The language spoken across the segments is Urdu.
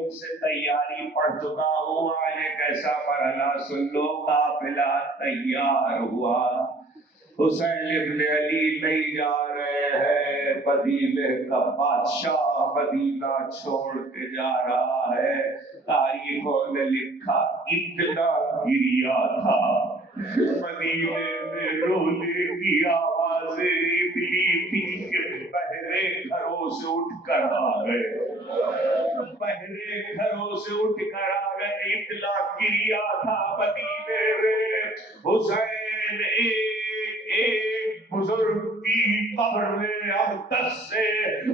رخ سے تیاری پڑھ چکا ہوں، آج ایک ایسا مرحلہ سن لو، قافلہ تیار ہوا، حسین ابن علی نہیں جا رہے ہیں، مدینے کا بادشاہ مدینہ چھوڑ کے جا رہا ہے۔ تاریخوں نے لکھا اتنا گریا تھا، مدینے میں رونے کی آوازیں اتنی تھی کہ بہرے گھروں سے اٹھ کر آ گئے، بہرے گھروں سے اٹھ کر آ گئے، اتنا گریا تھا مدینے میں۔ حسین ایک بزرگ کی قبر میں اقدس سے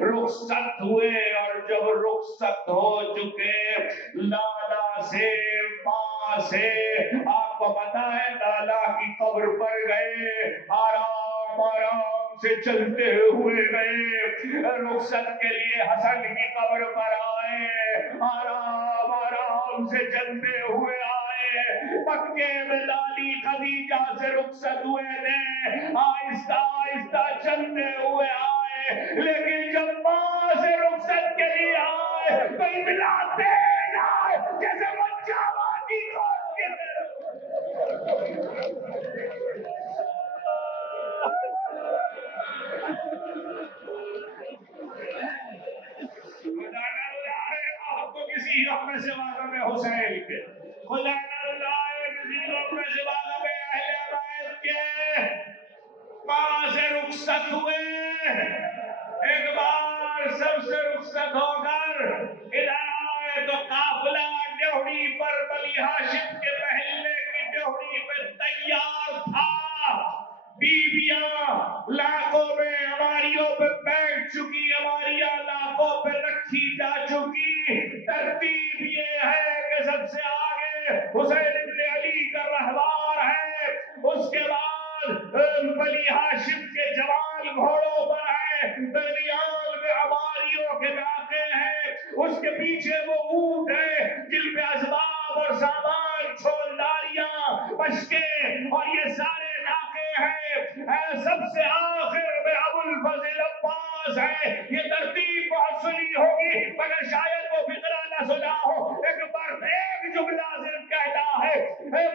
رخصت ہوئے، اور جب رخصت ہو چکے، لالا سے ماں سے، آپ کو پتا ہے لالا کی قبر پر گئے، آرام آرام سے چلتے ہوئے گئے، رخصت کے لیے حسن کی قبر پر آئے، آرام آرام سے چلتے ہوئے آئے، مکے میں لالی خدیجہ سے رخصت ہوئے تھے، آہستہ آہستہ چلتے ہوئے آئے، لیکن جب ماں سے رخصت کے لیے آئے تو اتنا تیز آئے جیسے بچہ وادی کھول کے خدا نہ لائے آپ کو کسی غم سے واقع میں حسین کے، خدا نہ لائے کسی غم سے واقع میں اہل بیت کے، ماں سے رخصت ہوئے، ایک بار سب سے رخصت ہو کر ادھر آئے تو قافلہ ڈیوڑی پر بلی ہاشم کے پہلے کی ڈیوڑی پہ تیار تھا، بیویاں لاکھوں میں ہماریوں پہ بیٹھ چکی، ہماریاں لاکھوں پہ رکھی جا چکی، ترتیب یہ ہے کہ سب سے آگے حسین ابن علی کا رہوار ہے، اس کے بعد بنی ہاشم کے جوان گھوڑوں پر ہے، دریال میں ہماریوں کے ناکے ہیں، اس کے پیچھے وہ اونٹ ہے جن پہ اسباب اور سامان، چھونداریاں، بشکیں اور یہ سارے ناکے ہیں، سب سے آخر میں ابو الفضل عباس ہے۔ یہ ترتیب بہت سنی ہوگی مگر شاید وہ فقرہ نہ سنا ہو، ایک بار ایک جملہ صرف کہتا ہے،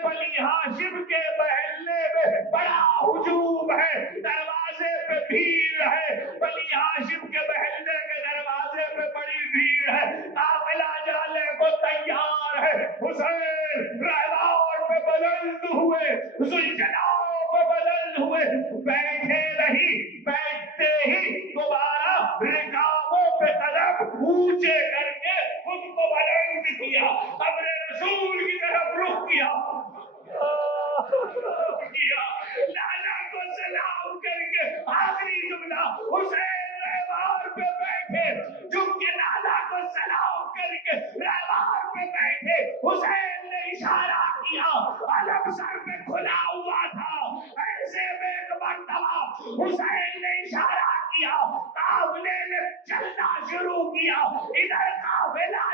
بنی ہاشم کے محلے میں بڑا ہجوم ہے، دروازے پہ بھیڑ ہے، بنی ہاشم کے محلے کے دروازے پہ بڑی بھیڑ ہے، قافلہ جانے کو تیار ہے، حسین رہوار پہ بلند ہوئے، ذوالجلال پہ بلند ہوئے، بیٹھے نہیں، بیٹھتے ہی دوبارہ رکابوں پہ قدم اونچے کر کے خود کو بلند کیا، قبر رسول کی طرف رخ کیا، لالا کو سلام کر کے آخری جملہ، حسین رہوار پہ بیٹھے، جھک کے لالا کو سلام کر کے رہوار پہ بیٹھے، حسین نے اشارہ کیا، علم سر پہ کھلا ہوا تھا، ایسے میں ایک مرتبہ حسین نے اشارہ کیا، قافلے نے چلنا شروع کیا، ادھر قافلہ